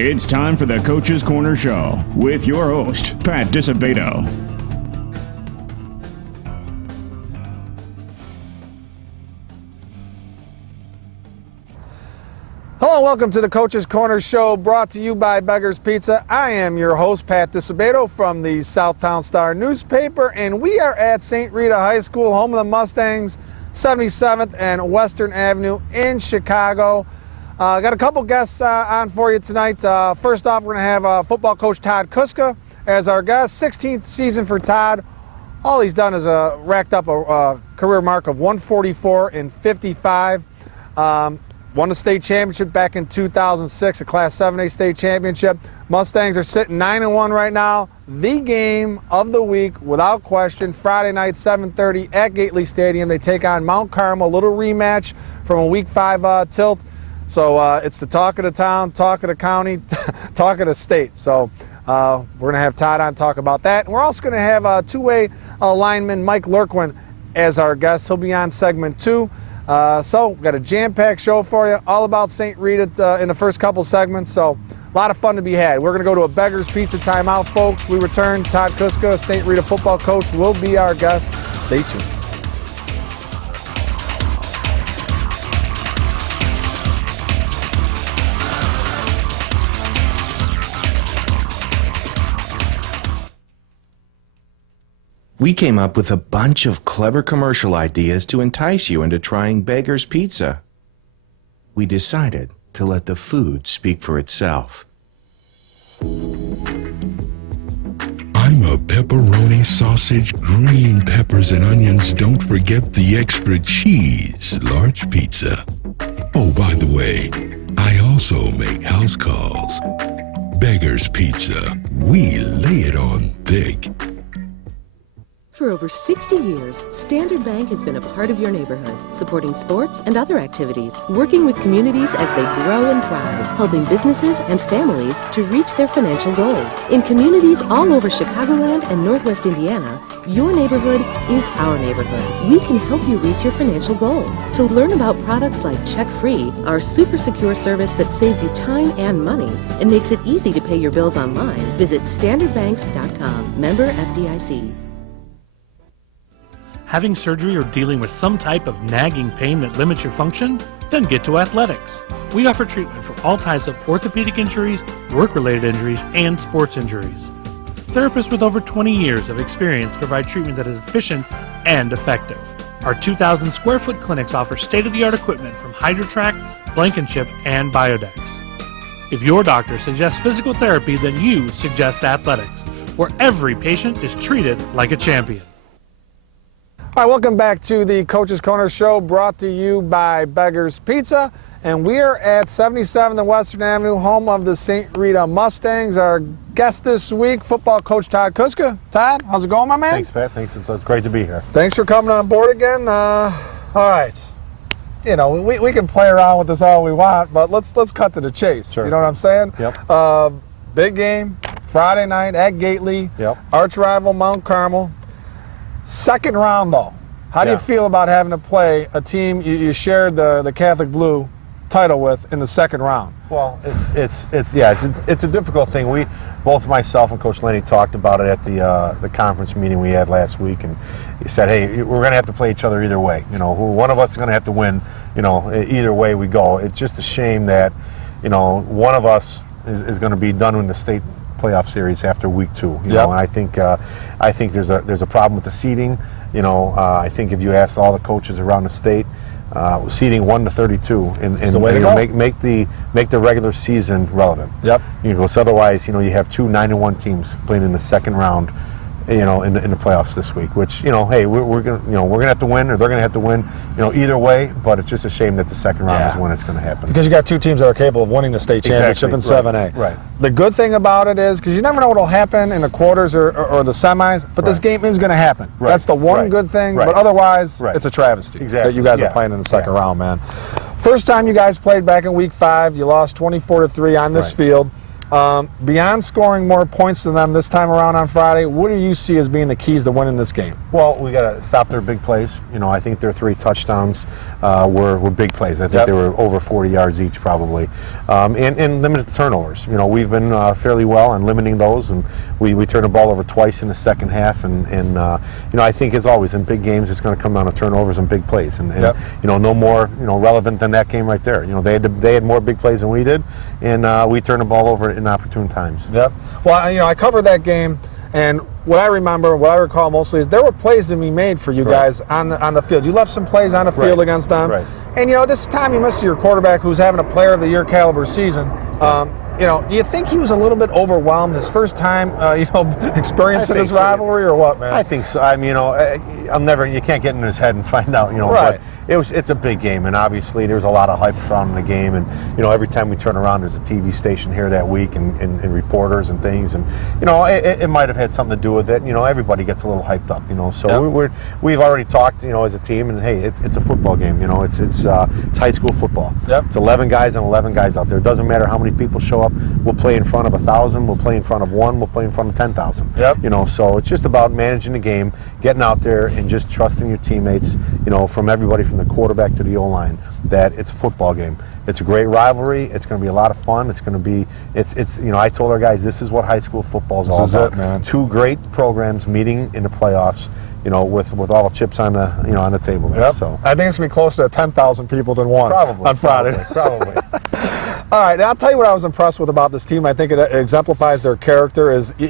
It's time for the Coach's Corner Show with your host, Pat Disabato. Hello and welcome to the Coach's Corner Show, brought to you by Beggar's Pizza. I am your host, Pat Disabato, from the Southtown Star newspaper, and we are at St. Rita High School, home of the Mustangs, 77th and Western Avenue in Chicago. Got a couple guests on for you tonight. First off, we're going to have football coach Todd Kuska as our guest. 16th season for Todd. All he's done is racked up a career mark of 144 and 55. Won the state championship back in 2006, a Class 7A state championship. Mustangs are sitting 9-1 right now. The game of the week, without question, Friday night, 7:30 at Gately Stadium. They take on Mount Carmel, a little rematch from a Week 5 tilt. So it's the talk of the town, talk of the county, talk of the state. So we're going to have Todd on talk about that. And we're also going to have two-way lineman Mike Lurquin as our guest. He'll be on segment 2. So we've got a jam-packed show for you, all about St. Rita in the first couple segments. So a lot of fun to be had. We're going to go to a Beggar's Pizza timeout, folks. We return. Todd Kuska, St. Rita football coach, will be our guest. Stay tuned. We came up with a bunch of clever commercial ideas to entice you into trying Beggar's Pizza. We decided to let the food speak for itself. I'm a pepperoni sausage, green peppers and onions. Don't forget the extra cheese, large pizza. Oh, by the way, I also make house calls. Beggar's Pizza, we lay it on thick. For over 60 years, Standard Bank has been a part of your neighborhood, supporting sports and other activities, working with communities as they grow and thrive, helping businesses and families to reach their financial goals. In communities all over Chicagoland and Northwest Indiana, your neighborhood is our neighborhood. We can help you reach your financial goals. To learn about products like Check Free, our super secure service that saves you time and money and makes it easy to pay your bills online, visit standardbanks.com. Member FDIC. Having surgery or dealing with some type of nagging pain that limits your function? Then get to Athletics. We offer treatment for all types of orthopedic injuries, work-related injuries, and sports injuries. Therapists with over 20 years of experience provide treatment that is efficient and effective. Our 2,000 square foot clinics offer state-of-the-art equipment from HydroTrack, Blankenship, and Biodex. If your doctor suggests physical therapy, then you suggest Athletics, where every patient is treated like a champion. All right, welcome back to the Coach's Corner Show, brought to you by Beggar's Pizza. And we are at 77th and Western Avenue, home of the St. Rita Mustangs. Our guest this week, football coach Todd Kuska. Todd, how's it going, my man? Thanks, Pat. Thanks. It's great to be here. Thanks for coming on board again. All right. You know, we can play around with this all we want, but let's cut to the chase. Sure. You know what I'm saying? Yep. Big game, Friday night at Gately. Yep. Arch rival Mount Carmel. Second round, though. How do you feel about having to play a team you shared the Catholic Blue title with in the second round? Well, it's a difficult thing. Both myself and Coach Lenny talked about it at the conference meeting we had last week, and he said, hey, we're going to have to play each other either way. You know, one of us is going to have to win. You know, either way we go. It's just a shame that, you know, one of us is going to be done in the state playoff series after week 2. You know, and I think there's a problem with the seeding. You know, I think if you asked all the coaches around the state, seeding 1 to 32 and you know, make the regular season relevant. Yep. You know, so otherwise, you know, you have 2 9-1 teams playing in the second round, you know, in the playoffs this week. Which, you know, hey, we're gonna have to win, or they're gonna have to win. You know, either way. But it's just a shame that the second round is when it's going to happen. Because you got 2 teams that are capable of winning the state championship in 7A. Right. The good thing about it is, because you never know what will happen in the quarters or the semis, but this game is going to happen. Right. That's the one good thing. But otherwise, it's a travesty that you guys are playing in the second round, man. First time you guys played back in week 5, you lost 24-3 on this field. Beyond scoring more points than them this time around on Friday, what do you see as being the keys to winning this game? Well, we got to stop their big plays. You know, I think their 3 touchdowns were big plays. I think they were over 40 yards each probably. And limited turnovers. You know, we've been fairly well on limiting those, and we turned the ball over twice in the second half. And you know, I think as always in big games, it's going to come down to turnovers and big plays. And you know, no more relevant than that game right there. You know, they had more big plays than we did, and we turned the ball over in opportune times. Yep. Well, you know, I covered that game, and what I recall mostly is there were plays to be made for you guys on the field. You left some plays on the field against them. Right. And, you know, this time you missed your quarterback who's having a player of the year caliber season. You know, do you think he was a little bit overwhelmed his first time, you know, experiencing this rivalry, or what, man? I think so. I mean, you know, you can't get in his head and find out, you know. Right. But it's a big game, and obviously there's a lot of hype surrounding the game, and you know, every time we turn around, there's a TV station here that week, and reporters and things, and you know, it might have had something to do with it. You know, everybody gets a little hyped up, you know. So we've already talked, you know, as a team, and hey, it's a football game, you know. It's high school football. Yep. It's 11 guys and 11 guys out there. It doesn't matter how many people show up. We'll play in front of 1,000. We'll play in front of 1. We'll play in front of 10,000. Yep. You know, so it's just about managing the game, getting out there, and just trusting your teammates. You know, from everybody from the quarterback to the O-line, that it's a football game. It's a great rivalry. It's going to be a lot of fun. It's going to be. It's you know, I told our guys this is what high school football is all about. Man. 2 great programs meeting in the playoffs. You know, with all the chips on the table there. Yep. So I think it's going to be closer to 10,000 people than 1 on Friday. Probably. All right, I'll tell you what I was impressed with about this team. I think it exemplifies their character. Is you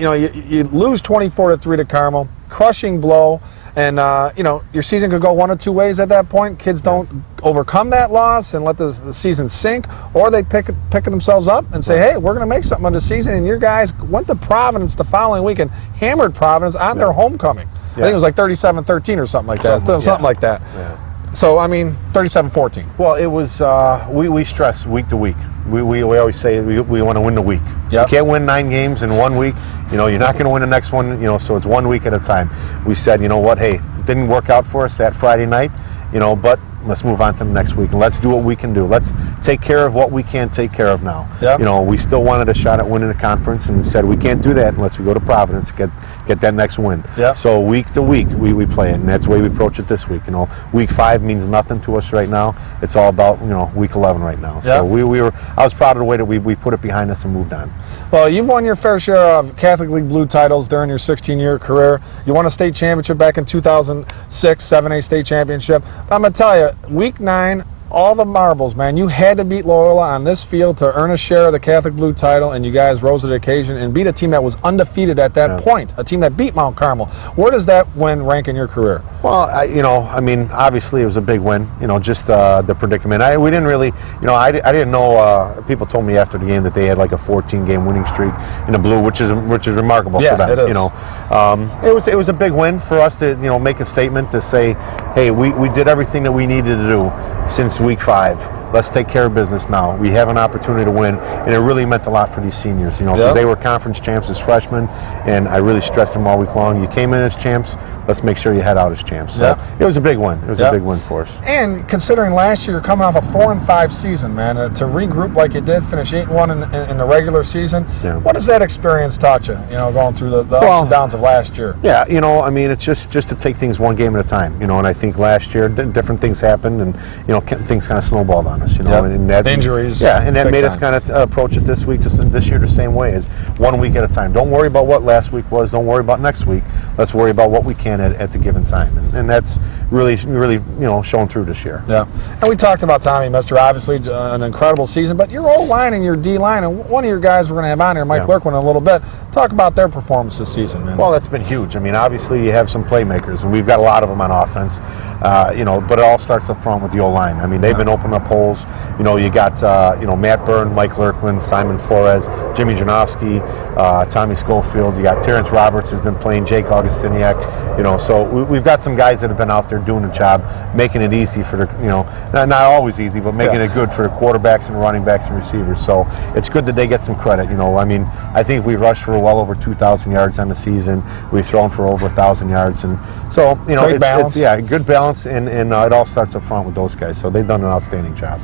lose 24-3 to Carmel, crushing blow, and you know, your season could go one of 2 ways at that point. Kids don't overcome that loss and let the season sink, or they pick themselves up and say, hey, we're going to make something of the season. And your guys went to Providence the following week and hammered Providence on their homecoming. I think it was like 37-13 or something like that. Something like that. Yeah. So, I mean, 37-14. Well, it was, we stress week to week. We always say we want to win the week. Yep. You can't win 9 games in 1 week. You know, you're not going to win the next one, you know, so it's 1 week at a time. We said, you know what, hey, it didn't work out for us that Friday night, you know, but let's move on to the next week and let's do what we can do. Let's take care of what we can take care of now. Yep. You know, we still wanted a shot at winning the conference and said we can't do that unless we go to Providence to get that next win. Yep. So week to week we play it, and that's the way we approach it this week. You know, week 5 means nothing to us right now. It's all about, you know, week 11 right now. Yep. So I was proud of the way that we put it behind us and moved on. Well, you've won your fair share of Catholic League Blue titles during your 16-year career. You won a state championship back in 2006, 7A state championship. I'm going to tell you, week 9, all the marbles, man. You had to beat Loyola on this field to earn a share of the Catholic Blue title, and you guys rose to the occasion and beat a team that was undefeated at that point, a team that beat Mount Carmel. Where does that win rank in your career? Well, you know, I mean, obviously it was a big win. You know, just the predicament. We didn't really, you know, I didn't know. People told me after the game that they had like a 14-game winning streak in the Blue, which is remarkable for them. It is. You know, it was a big win for us to, you know, make a statement to say, hey, we did everything that we needed to do since week 5. Let's take care of business now. We have an opportunity to win, and it really meant a lot for these seniors, you know, because they were conference champs as freshmen, and I really stressed them all week long. You came in as champs, let's make sure you head out as champs. So it was a big win. It was a big win for us. And considering last year you're coming off a 4-5 season, man, to regroup like you did, finish 8-1 in the regular season, what has that experience taught you, you know, going through the ups and downs of last year? Yeah, you know, I mean, it's just to take things one game at a time, you know, and I think last year different things happened, and, you know, things kind of snowballed on us, you know, and that injuries. Yeah, and that made us kind of approach it this year the same way, as 1 week at a time. Don't worry about what last week was. Don't worry about next week. Let's worry about what we can at the given time, and that's really, you know, showing through this year. Yeah, and we talked about Tommy Mister, obviously an incredible season, but your O-line and your D-line, and one of your guys we're going to have on here, Mike Lurkwin, in a little bit. Talk about their performance this season, man. Well, that's been huge. I mean, obviously you have some playmakers, and we've got a lot of them on offense, you know, but it all starts up front with the O-line. I mean, they've been opening up holes. You know, you got, you know, Matt Byrne, Mike Lurkwin, Simon Flores, Jimmy Janowski, Tommy Schofield. You got Terrence Roberts, who's been playing, Jake Augustiniak. You know, so we've got some guys that have been out there doing a job, making it easy for the, you know, not always easy, but making it good for the quarterbacks and running backs and receivers. So it's good that they get some credit. You know, I mean, I think we've rushed for well over 2,000 yards on the season. We've thrown for over 1,000 yards, and so, you know, it's good balance, and it all starts up front with those guys. So they've done an outstanding job.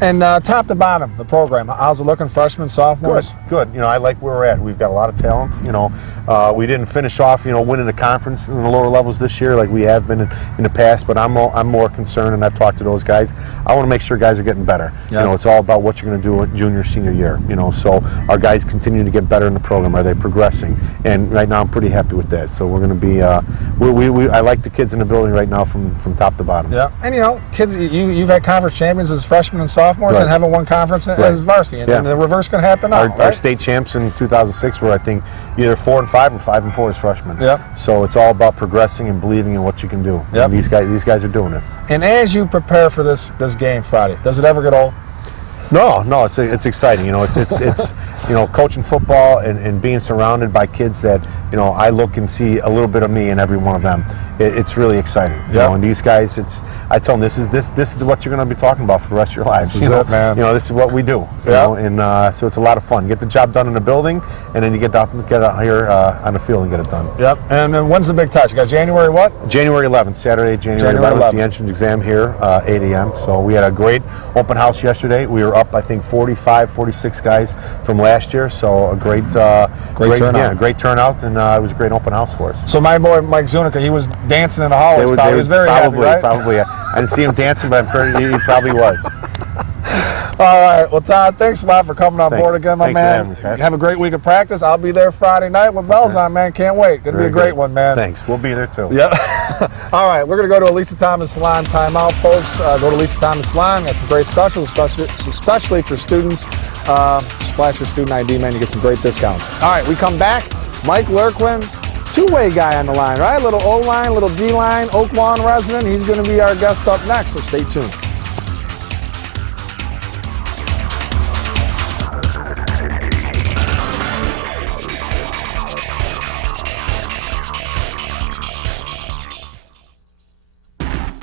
And top to bottom, the program, how's it looking, freshmen, sophomores? Good. You know, I like where we're at. We've got a lot of talent. You know, we didn't finish off, winning the conference in the lower levels this year like we have been in the past, but I'm more concerned, and I've talked to those guys. I want to make sure guys are getting better. Yep. You know, it's all about what you're going to do in junior, senior year. You know, so our guys continue to get better in the program. Are they progressing? And right now I'm pretty happy with that. So we're going to be, I like the kids in the building right now from top to bottom. Yeah. And kids, you've had conference champions as freshmen and sophomores, Right. and haven't won conference as varsity, and the reverse can happen now. Our state champs in 2006 were, I think, either 4-5 or 5-4 as freshmen. Yep. So it's all about progressing and believing in what you can do. Yep. And these guys are doing it. And as you prepare for this game Friday, does it ever get old? No, it's exciting. It's coaching football and being surrounded by kids that I look and see a little bit of me in every one of them. It's really exciting. And these guys, I tell them this is what you're going to be talking about for the rest of your lives. This is it, man. This is what we do. And so it's a lot of fun. Get the job done in the building, and then you get out here on the field and get it done. Yep. And then when's the big touch? You got January what? January 11th, Saturday, January 11th. The entrance exam here, 8 a.m. So we had a great open house yesterday. We were up, I think, 45, 46 guys from last year. So a great turnout. Yeah, great turnout, and it was a great open house for us. So my boy Mike Zunica, he was dancing in the hallways. He was very happy, right? Probably. I didn't see him dancing, but I'm pretty he probably was. All right. Well, Todd, thanks a lot for coming on board again, my Thanks man. for having me, Pat. Have a great week of practice. I'll be there Friday night with bells on, man. Can't wait. Going to be a great one, man. Thanks. We'll be there, too. Yep. All right. We're going to go to a Lisa Thomas Salon timeout, folks. Go to Lisa Thomas Salon. Got some great specials, especially for students. Flash your student ID, man. You get some great discounts. All right. We come back. Mike Lurquin, two-way guy on the line, right? Little O-line, little D-line, Oak Lawn resident. He's going to be our guest up next, so stay tuned.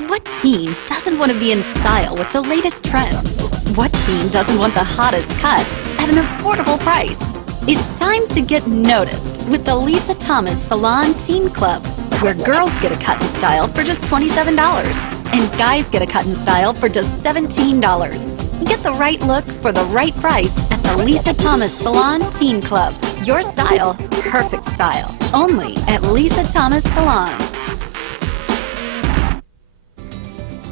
What teen doesn't want to be in style with the latest trends? What teen doesn't want the hottest cuts at an affordable price? It's time to get noticed with the Lisa Thomas Salon Teen Club, where girls get a cut and style for just $27 and guys get a cut and style for just $17. Get the right look for the right price at the Lisa Thomas Salon Teen Club. Your style, perfect style. Only at Lisa Thomas Salon.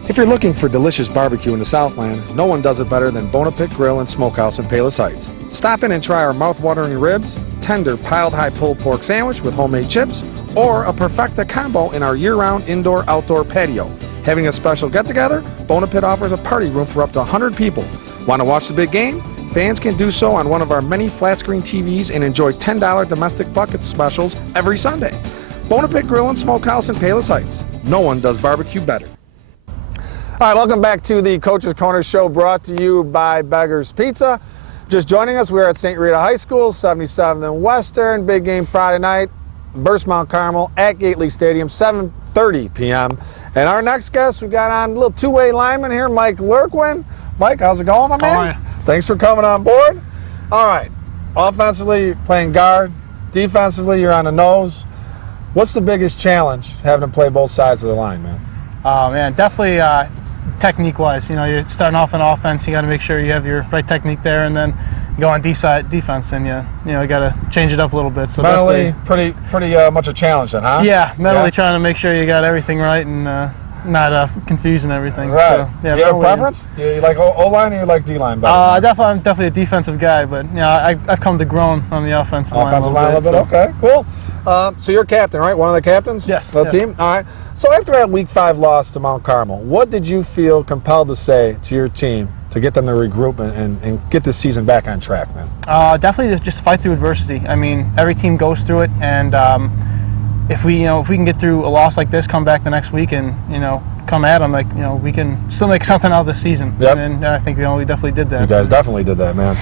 If you're looking for delicious barbecue in the Southland, no one does it better than Bonapit Grill and Smokehouse in Palos Heights. Stop in and try our mouth-watering ribs, tender piled-high pulled pork sandwich with homemade chips, or a perfecta combo in our year-round indoor-outdoor patio. Having a special get-together, Bonapit offers a party room for up to 100 people. Want to watch the big game? Fans can do so on one of our many flat-screen TVs and enjoy $10 domestic bucket specials every Sunday. Bonapit Grill and Smokehouse in Palos Heights. No one does barbecue better. All right, welcome back to the Coach's Corner Show, brought to you by Beggar's Pizza. Just joining us, we're at St. Rita High School, 77th and Western. Big game Friday night versus Mount Carmel at Gately Stadium, 7:30 p.m. And our next guest, we got on a little two-way lineman here, Mike Lurquin. Mike, how's it going, my man? How are you? Thanks for coming on board. All right, offensively, playing guard. Defensively, you're on the nose. What's the biggest challenge having to play both sides of the line, man? Oh, man, definitely technique-wise. You're starting off on offense, you got to make sure you have your right technique there, and then you go on defense, and you got to change it up a little bit. So mentally, pretty much a challenge then, huh? Yeah, mentally trying to make sure you got everything right and not confusing everything. Right. So, yeah, you have a preference? You like O-line or you like D-line better? I'm definitely a defensive guy, but I've come to grown on the offensive line a little bit. Okay, cool. So you're captain, right? One of the captains? Yes. Of the team? All right. So after that Week 5 loss to Mount Carmel, what did you feel compelled to say to your team to get them to regroup and get this season back on track, man? Definitely just fight through adversity. I mean, every team goes through it, and if we can get through a loss like this, come back the next week and come at them, we can still make something out of the season. Yep. And I think we definitely did that. You guys definitely did that, man.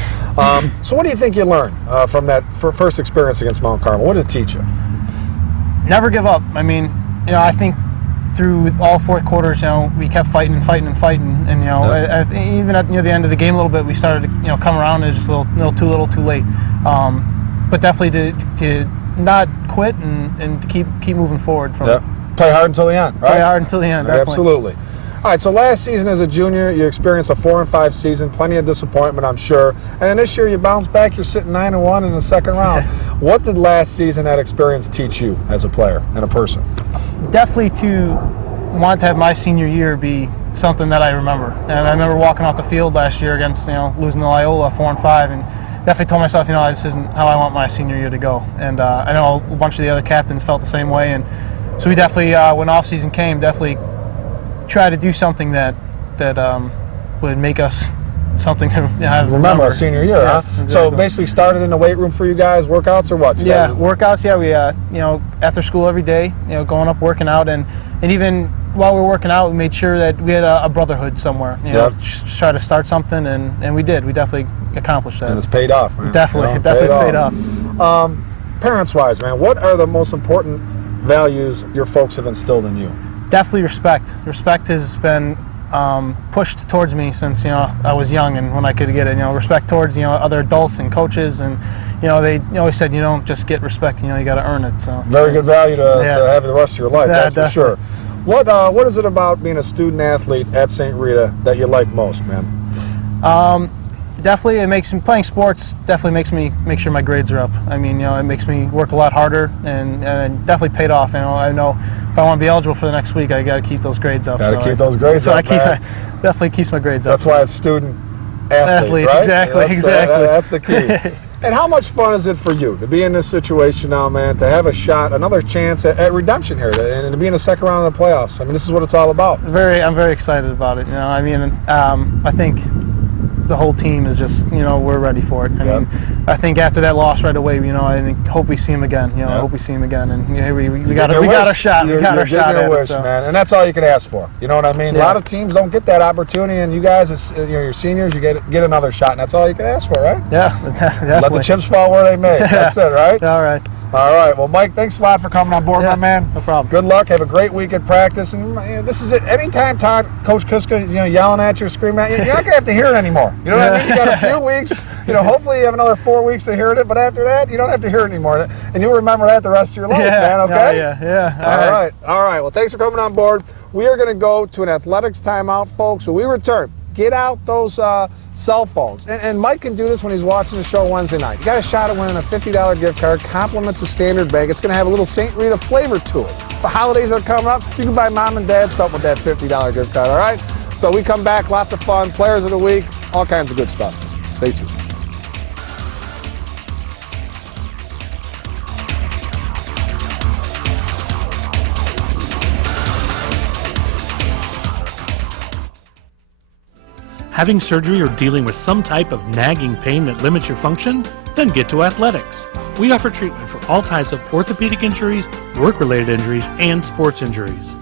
So what do you think you learned from that first experience against Mount Carmel? What did it teach you? Never give up. I mean, I think through all four quarters, we kept fighting, and even at near the end of the game a little bit, we started to come around, and it's just a little too late. But definitely to not quit and to keep moving forward. Play hard until the end, right? Play hard until the end, definitely. Absolutely. All right, so last season as a junior, you experienced a 4-5 season, plenty of disappointment, I'm sure. And then this year you bounced back, you're sitting 9-1 in the second round. What did last season, that experience, teach you as a player and a person? Definitely to want to have my senior year be something that I remember. And I remember walking off the field last year against, losing to Loyola 4-5, and definitely told myself, this isn't how I want my senior year to go. And I know a bunch of the other captains felt the same way. And so we definitely, when off season came, definitely try to do something that would make us something to remember our senior year. Yes, huh? exactly. So basically started in the weight room for you guys, workouts or what? Workouts. Yeah, we after school every day, going up working out, and even while we were working out, we made sure that we had a brotherhood somewhere. Just try to start something, and we did. We definitely accomplished that. And it's paid off, man. Definitely, it's paid off. Parents-wise, man, what are the most important values your folks have instilled in you? Definitely respect. Respect has been pushed towards me since I was young, and when I could get it, respect towards other adults and coaches, and they always said you don't just get respect, you got to earn it. So very good value to have the rest of your life. That's definitely. For sure. What is it about being a student athlete at St. Rita that you like most, man? Definitely, it makes me playing sports. Definitely makes me make sure my grades are up. I mean, it makes me work a lot harder, and definitely paid off. I know if I want to be eligible for the next week, I got to keep those grades up. Got to keep those grades up. Definitely keeps my grades up. That's why it's student athlete, right? Exactly, exactly. That's the key. And how much fun is it for you to be in this situation now, man, to have a shot, another chance at redemption here, and to be in the second round of the playoffs? I mean, this is what it's all about. I'm very excited about it. I think the whole team is just, we're ready for it. I mean, I think after that loss right away, I hope we see him again. I hope we see him again, and we got our shot. We got our shot at it, so. Man, and that's all you can ask for. You know what I mean? Yeah. A lot of teams don't get that opportunity, and you guys, as your seniors, you get another shot, and that's all you can ask for, right? Yeah, definitely. Let the chips fall where they may. That's it, right? All right. All right. Well, Mike, thanks a lot for coming on board, my man. No problem. Good luck. Have a great week at practice. And this is it. Anytime Coach Kuska, yelling at you, screaming at you, you're not going to have to hear it anymore. You know what I mean? You got a few weeks. Hopefully you have another 4 weeks to hear it. But after that, you don't have to hear it anymore. And you'll remember that the rest of your life, man. Okay? Yeah. All right. Well, thanks for coming on board. We are going to go to an athletics timeout, folks. When we return, get out those cell phones. And Mike can do this when he's watching the show Wednesday night. You got a shot at winning a $50 gift card, compliments of Standard Bank. It's going to have a little St. Rita flavor to it. For holidays that are coming up, you can buy mom and dad something with that $50 gift card, all right? So we come back, lots of fun, players of the week, all kinds of good stuff. Stay tuned. Having surgery or dealing with some type of nagging pain that limits your function? Then get to Athletics. We offer treatment for all types of orthopedic injuries, work-related injuries, and sports injuries.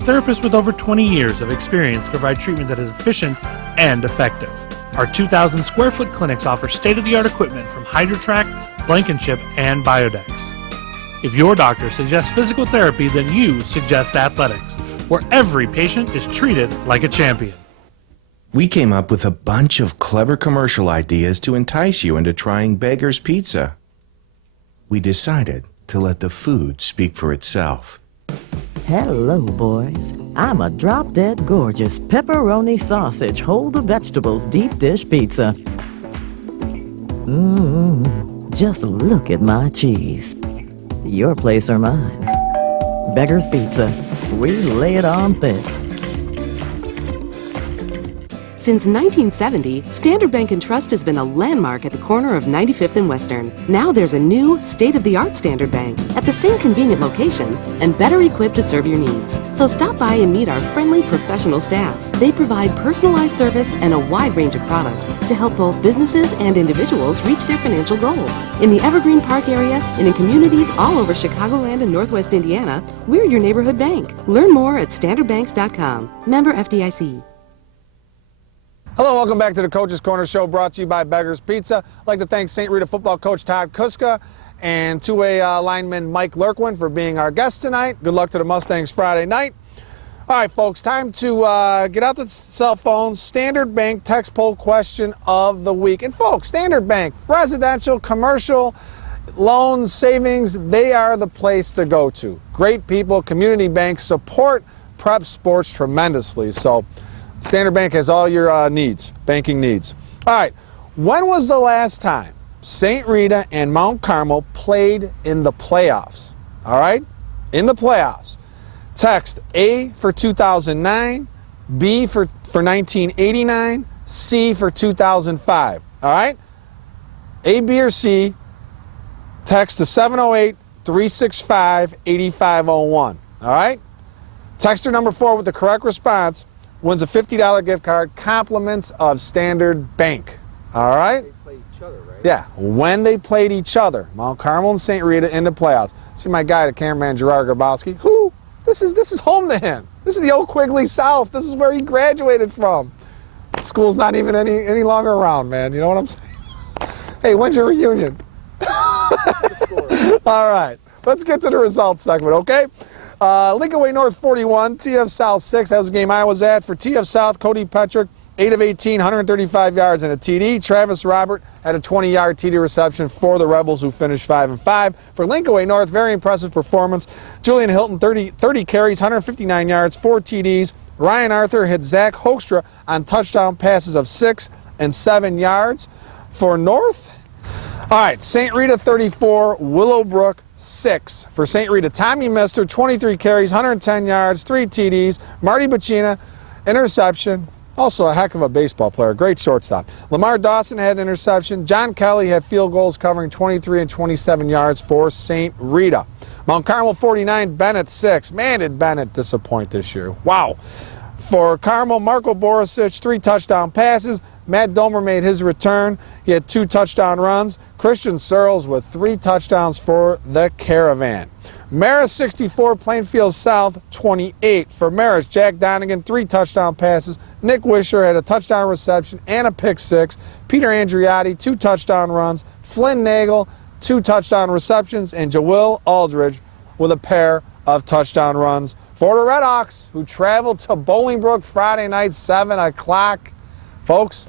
Therapists with over 20 years of experience provide treatment that is efficient and effective. Our 2,000 square foot clinics offer state-of-the-art equipment from HydroTrack, Blankenship, and Biodex. If your doctor suggests physical therapy, then you suggest Athletics, where every patient is treated like a champion. We came up with a bunch of clever commercial ideas to entice you into trying Beggar's Pizza. We decided to let the food speak for itself. Hello, boys. I'm a drop-dead gorgeous pepperoni sausage, hold the vegetables deep dish pizza. Just look at my cheese. Your place or mine. Beggar's Pizza. We lay it on thick. Since 1970, Standard Bank & Trust has been a landmark at the corner of 95th and Western. Now there's a new, state-of-the-art Standard Bank at the same convenient location and better equipped to serve your needs. So stop by and meet our friendly, professional staff. They provide personalized service and a wide range of products to help both businesses and individuals reach their financial goals. In the Evergreen Park area and in communities all over Chicagoland and Northwest Indiana, we're your neighborhood bank. Learn more at standardbanks.com. Member FDIC. Hello, welcome back to the Coach's Corner Show, brought to you by Beggar's Pizza. I'd like to thank St. Rita football coach Todd Kuska and two-way lineman Mike Lurkwin for being our guest tonight. Good luck to the Mustangs Friday night. All right, folks, time to get out the cell phones. Standard Bank text poll question of the week. And folks, Standard Bank, residential, commercial, loans, savings, they are the place to go to. Great people, community banks support prep sports tremendously. So Standard Bank has all your needs, banking needs. All right, when was the last time St. Rita and Mount Carmel played in the playoffs? All right, in the playoffs. Text A for 2009, B for 1989, C for 2005. All right? A, B, or C, text to 708-365-8501. All right? Texter number 4 with the correct response wins a $50 gift card, compliments of Standard Bank. All right? They play each other, right? Yeah, when they played each other, Mount Carmel and St. Rita in the playoffs. See my guy, the cameraman, Gerard Grabowski. Who? This is home to him. This is the old Quigley South. This is where he graduated from. School's not even any longer around, man. You know what I'm saying? Hey, when's your reunion? All right, let's get to the results segment, okay? Lincoln Way North 41, TF South 6. That was the game I was at. For TF South, Cody Petrick, 8 of 18, 135 yards and a TD. Travis Robert had a 20-yard TD reception for the Rebels, who finished 5-5. For Lincoln Way North, very impressive performance. Julian Hilton, 30 carries, 159 yards, 4 TDs. Ryan Arthur hit Zach Hoekstra on touchdown passes of 6 and 7 yards. For North, all right, St. Rita 34, Willowbrook 6. For St. Rita, Tommy Mister, 23 carries, 110 yards, 3 TDs. Marty Bacina, interception. Also a heck of a baseball player, great shortstop. Lamar Dawson had an interception. John Kelly had field goals covering 23 and 27 yards for St. Rita. Mount Carmel 49, Bennett 6. Man, did Bennett disappoint this year. Wow. For Carmel, Marco Borisic, 3 touchdown passes. Matt Domer made his return. He had 2 touchdown runs. Christian Searles with 3 touchdowns for the Caravan. Marist 64, Plainfield South 28. For Marist, Jack Donegan, 3 touchdown passes. Nick Wisher had a touchdown reception and a pick 6. Peter Andriotti, 2 touchdown runs. Flynn Nagel, 2 touchdown receptions. And Jawil Aldridge with a pair of touchdown runs for the Redhawks, who traveled to Bolingbrook Friday night, 7 o'clock. Folks,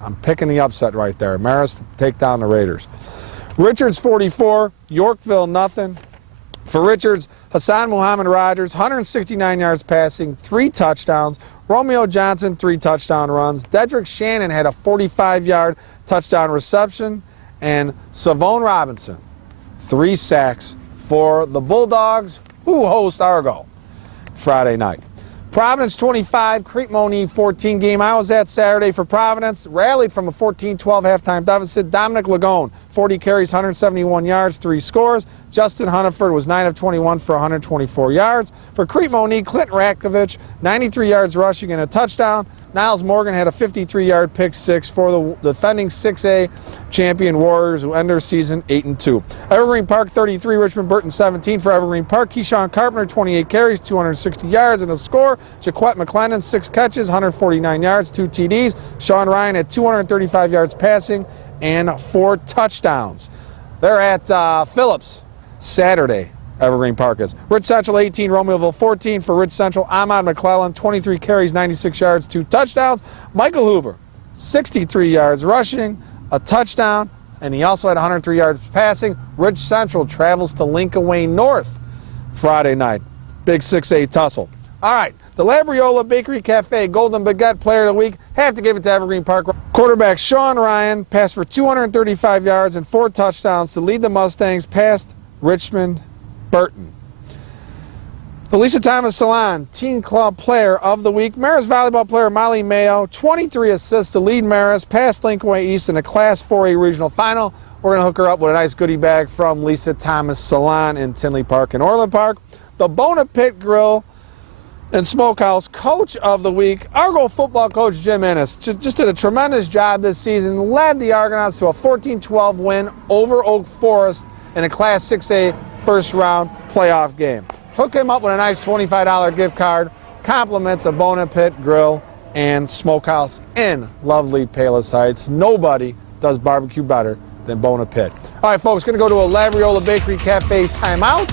I'm picking the upset right there. Marist to take down the Raiders. Richards 44, Yorkville nothing. For Richards, Hassan Muhammad Rogers, 169 yards passing, 3 touchdowns. Romeo Johnson, 3 touchdown runs. Dedrick Shannon had a 45-yard touchdown reception. And Savone Robinson, 3 sacks for the Bulldogs, who host Argo Friday night. Providence 25, Crete-Monee 14. Game I was at Saturday for Providence. Rallied from a 14-12 halftime deficit. Dominic Lagone, 40 carries, 171 yards, 3 scores. Justin Hunniford was 9 of 21 for 124 yards. For Crete-Monee, Clint Ratkovich, 93 yards rushing and a touchdown. Niles Morgan had a 53-yard pick 6 for the defending 6A champion Warriors, who end their season 8-2. Evergreen Park 33, Richmond Burton 17. For Evergreen Park, Keyshawn Carpenter, 28 carries, 260 yards and a score. Jaquette McClendon, 6 catches, 149 yards, 2 TDs. Sean Ryan had 235 yards passing and 4 touchdowns. They're at Phillips Saturday. Evergreen Park is. Rich Central 18, Romeoville 14. For Rich Central, Ahmad McClellan, 23 carries, 96 yards, 2 touchdowns. Michael Hoover, 63 yards rushing, a touchdown, and he also had 103 yards passing. Rich Central travels to Lincoln Way North Friday night. Big 6A tussle. All right, the Labriola Bakery Cafe Golden Baguette Player of the Week. Have to give it to Evergreen Park. Quarterback Sean Ryan passed for 235 yards and 4 touchdowns to lead the Mustangs past Richmond Burton. The Lisa Thomas Salon Teen Club Player of the Week. Marist volleyball player Molly Mayo, 23 assists to lead Marist past Lincoln Way East in the Class 4A regional final. We're going to hook her up with a nice goodie bag from Lisa Thomas Salon in Tinley Park and Orland Park. The Bona Pit Grill and Smokehouse Coach of the Week, Argo football coach Jim Ennis. Just did a tremendous job this season, led the Argonauts to a 14-12 win over Oak Forest in a Class 6A first round playoff game. Hook him up with a nice $25 gift card, compliments of Bona Pit Grill and Smokehouse in lovely Palos Heights. Nobody does barbecue better than Bona Pit. All right, folks, going to go to a Labriola Bakery Cafe timeout.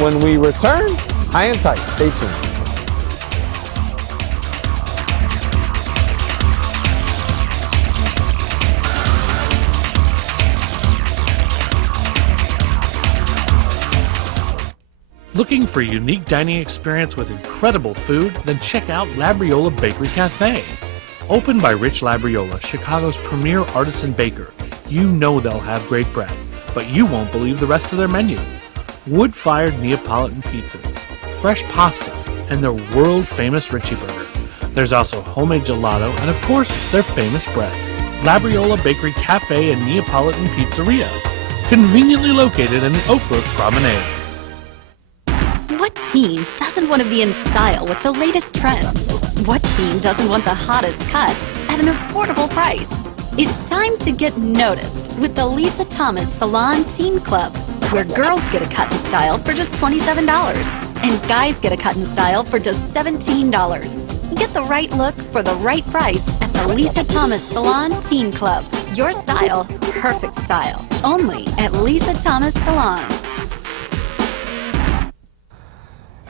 When we return, high and tight. Stay tuned. Looking for a unique dining experience with incredible food? Then check out Labriola Bakery Cafe. Opened by Rich Labriola, Chicago's premier artisan baker, you know they'll have great bread, but you won't believe the rest of their menu. Wood-fired Neapolitan pizzas, fresh pasta, and their world-famous Richie Burger. There's also homemade gelato and, of course, their famous bread. Labriola Bakery Cafe and Neapolitan Pizzeria, conveniently located in the Oak Brook Promenade. What teen doesn't want to be in style with the latest trends? What teen doesn't want the hottest cuts at an affordable price? It's time to get noticed with the Lisa Thomas Salon Teen Club, where girls get a cut and style for just $27 and guys get a cut and style for just $17. Get the right look for the right price at the Lisa Thomas Salon Teen Club. Your style, perfect style. Only at Lisa Thomas Salon.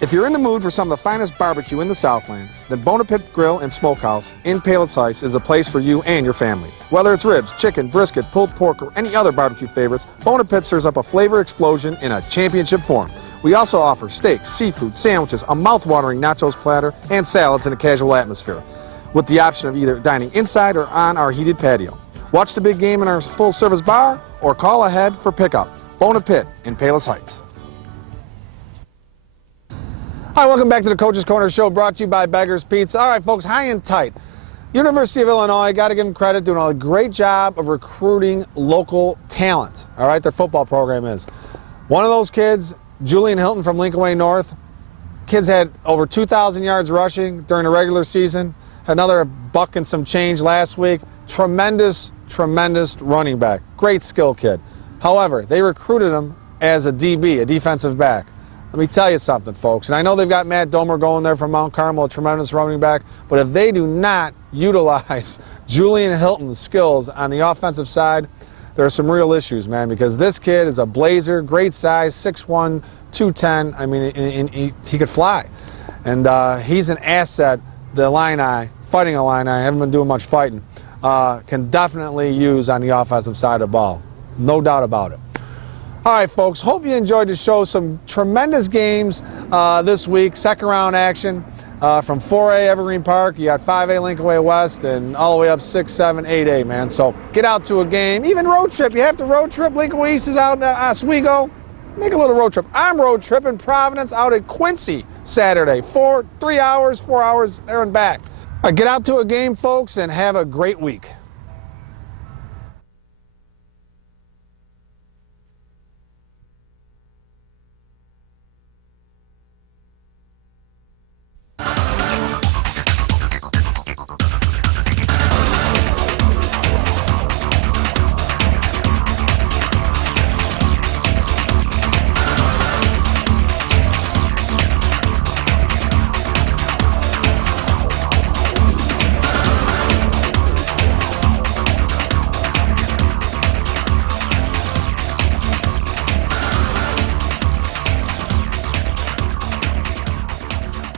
If you're in the mood for some of the finest barbecue in the Southland, then Bona Pit Grill and Smokehouse in Palos Heights is a place for you and your family. Whether it's ribs, chicken, brisket, pulled pork, or any other barbecue favorites, Bona Pit serves up a flavor explosion in a championship form. We also offer steaks, seafood, sandwiches, a mouth-watering nachos platter, and salads in a casual atmosphere, with the option of either dining inside or on our heated patio. Watch the big game in our full-service bar or call ahead for pickup. Bona Pit in Palos Heights. Hi, welcome back to the Coach's Corner Show, brought to you by Beggar's Pizza. All right, folks, high and tight. University of Illinois, got to give them credit, doing a great job of recruiting local talent. All right, their football program is. One of those kids, Julian Hilton from Lincoln Way North. Kids had over 2,000 yards rushing during the regular season. Had another buck and some change last week. Tremendous running back. Great skill kid. However, they recruited him as a DB, a defensive back. Let me tell you something, folks, and I know they've got Matt Domer going there from Mount Carmel, a tremendous running back, but if they do not utilize Julian Hilton's skills on the offensive side, there are some real issues, man, because this kid is a blazer, great size, 6'1", 210. I mean, he could fly. And he's an asset the Illini, Fighting Illini, haven't been doing much fighting, can definitely use on the offensive side of the ball. No doubt about it. All right, folks, hope you enjoyed the show. Some tremendous games this week, second round action from 4A Evergreen Park. You got 5A Lincoln Way West and all the way up 6, 7, 8A, man. So get out to a game, even road trip. You have to road trip. Lincoln Way East is out in Oswego. Make a little road trip. I'm road tripping Providence out at Quincy Saturday. 4 hours there and back. All right, get out to a game, folks, and have a great week.